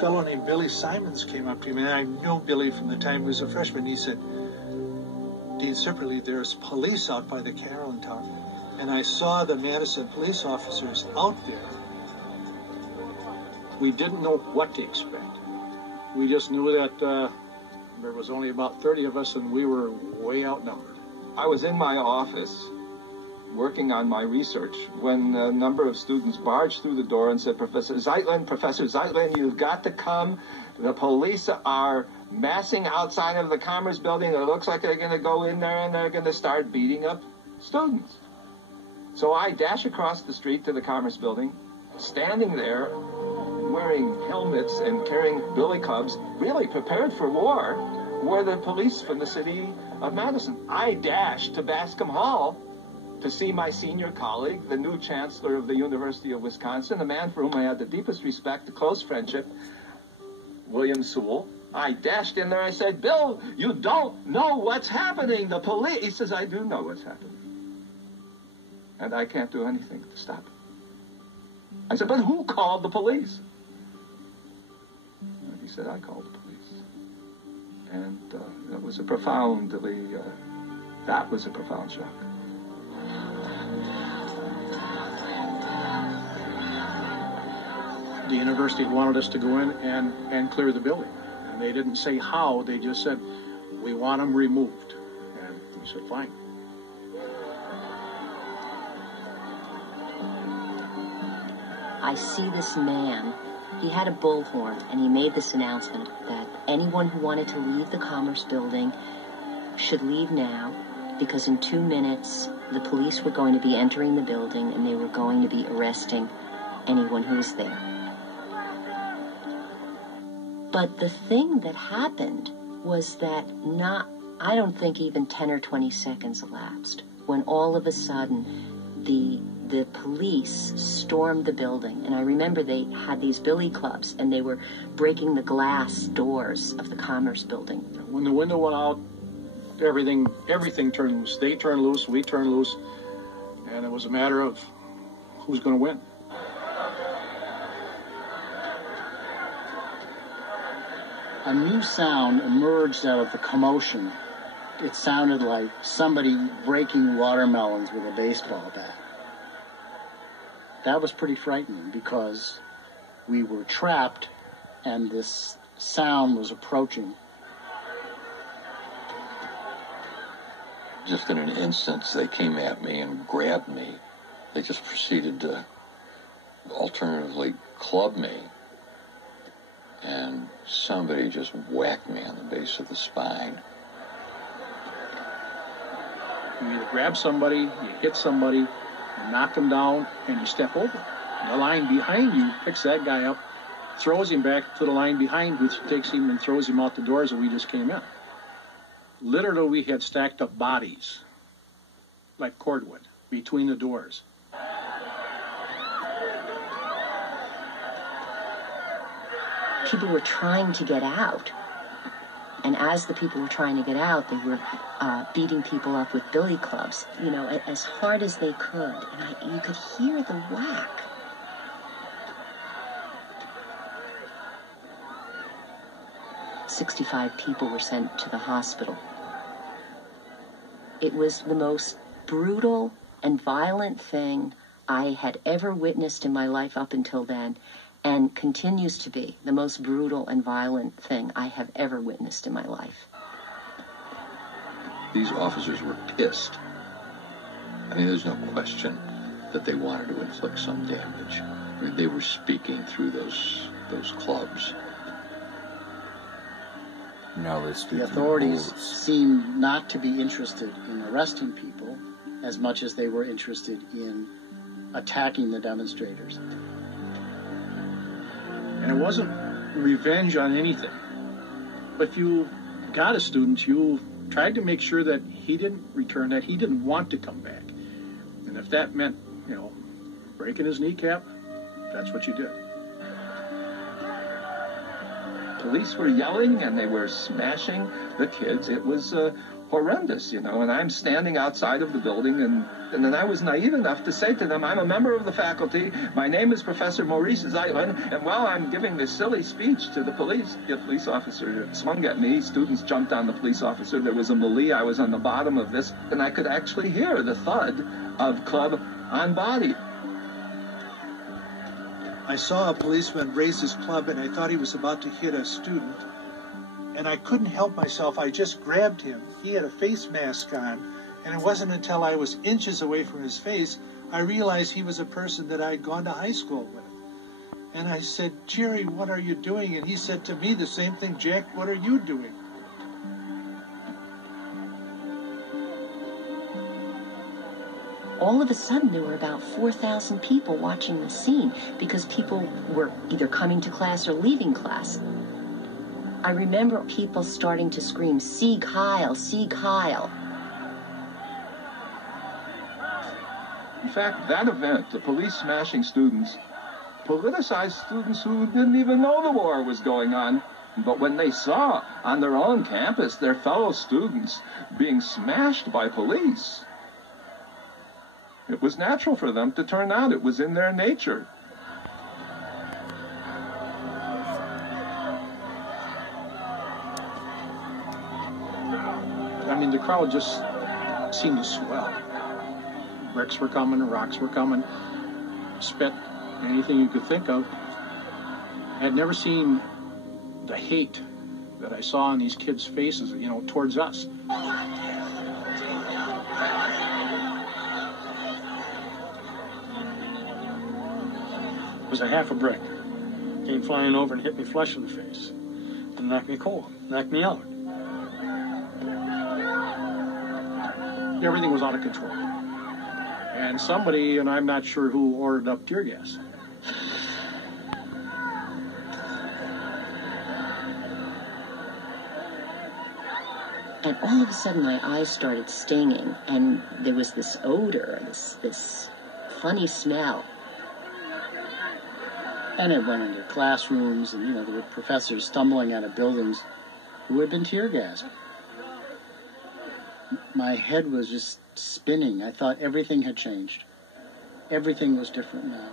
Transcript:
fellow named Billy Simons came up to me, and I know Billy from the time he was a freshman. He said, "Dean Sipperly, there's police out by the Carolyn Tower." And I saw the Madison police officers out there. We didn't know what to expect. We just knew that there was only about 30 of us, and we were way outnumbered. I was in my office working on my research when a number of students barged through the door and said, Professor Zeitlin, you've got to come. The police are massing outside of the Commerce Building. It looks like they're going to go in there and they're going to start beating up students. So I dash across the street to the Commerce Building, standing there wearing helmets and carrying billy clubs, really prepared for war, were the police from the city of Madison. I dashed to Bascom Hall to see my senior colleague, the new chancellor of the University of Wisconsin, a man for whom I had the deepest respect, a close friendship, William Sewell. I dashed in there. I said, "Bill, you don't know what's happening. The police." He says, "I do know what's happening. And I can't do anything to stop it." I said, "But who called the police?" And he said, "I called the police." And that was a profound shock. The university wanted us to go in and clear the building. And they didn't say how, they just said, "We want them removed." And we said, "Fine." I see this man, he had a bullhorn, and he made this announcement that anyone who wanted to leave the Commerce Building should leave now, because in 2 minutes, the police were going to be entering the building and they were going to be arresting anyone who was there. But the thing that happened was that I don't think even 10 or 20 seconds elapsed when all of a sudden the police stormed the building. And I remember they had these billy clubs and they were breaking the glass doors of the Commerce Building. When the window went out, everything turned loose. They turned loose, we turned loose, and it was a matter of who's going to win. A new sound emerged out of the commotion. It sounded like somebody breaking watermelons with a baseball bat. That was pretty frightening because we were trapped and this sound was approaching. Just in an instant, they came at me and grabbed me. They just proceeded to alternatively club me. And somebody just whacked me on the base of the spine. You either grab somebody, you hit somebody, you knock them down, and you step over. And the line behind you picks that guy up, throws him back to the line behind, who takes him and throws him out the doors that we just came in. Literally, we had stacked up bodies, like cordwood, between the doors. People were trying to get out. And as the people were trying to get out, they were beating people up with billy clubs, as hard as they could. And you could hear the whack. "65 people were sent to the hospital. It was the most brutal and violent thing I had ever witnessed in my life up until then, and continues to be the most brutal and violent thing I have ever witnessed in my life. These officers were pissed. I mean, there's no question that they wanted to inflict some damage. I mean, they were speaking through those clubs. The authorities seemed not to be interested in arresting people as much as they were interested in attacking the demonstrators. And it wasn't revenge on anything. But if you got a student, you tried to make sure that he didn't return, that he didn't want to come back. And if that meant, breaking his kneecap, that's what you did. Police were yelling and they were smashing the kids. It was horrendous, you know, and I'm standing outside of the building, and then I was naive enough to say to them, I'm a member of the faculty, my name is Professor Maurice Zeitlin, and while I'm giving this silly speech to the police officer swung at me, students jumped on the police officer, there was a melee, I was on the bottom of this, and I could actually hear the thud of club on body. I saw a policeman raise his club, and I thought he was about to hit a student. And I couldn't help myself. I just grabbed him. He had a face mask on, and it wasn't until I was inches away from his face I realized he was a person that I had gone to high school with. And I said, Jerry, what are you doing? And he said to me the same thing, Jack, what are you doing? All of a sudden, there were about 4,000 people watching the scene because people were either coming to class or leaving class. I remember people starting to scream, Sieg Heil, Sieg Heil. In fact, that event, the police smashing students, politicized students who didn't even know the war was going on. But when they saw on their own campus their fellow students being smashed by police, it was natural for them to turn out. It was in their nature. I mean, the crowd just seemed to swell. Bricks were coming, rocks were coming, spit, anything you could think of. I had never seen the hate that I saw on these kids' faces, you know, towards us. It was a half a brick. Came flying over and hit me flush in the face. And knocked me cold, knocked me out. Everything was out of control. And somebody, and I'm not sure who, ordered up tear gas. And all of a sudden, my eyes started stinging, and there was this odor, this funny smell. And it went into classrooms, and, you know, there were professors stumbling out of buildings who had been tear gassed. My head was just spinning. I thought everything had changed. Everything was different now.